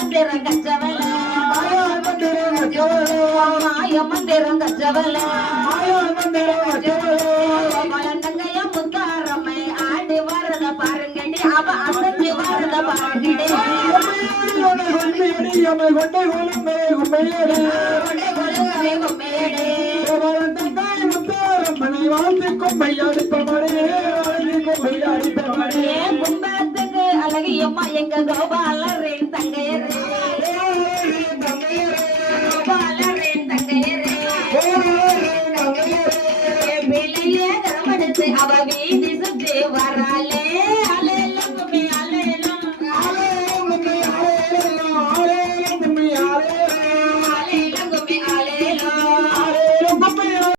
மந்திரம் கச்சவல மாய மந்திரம் கச்சவல குழந்தைய முத்தாரம்மை ஆடி வரத பாருங்கடி அவ அசைஞ்சு வரத பாருங்கடி கும்பத்துக்கு அழகியம்மா எங்க கோபாலரின் தங்கையரே கோபாலரின் தங்கையரே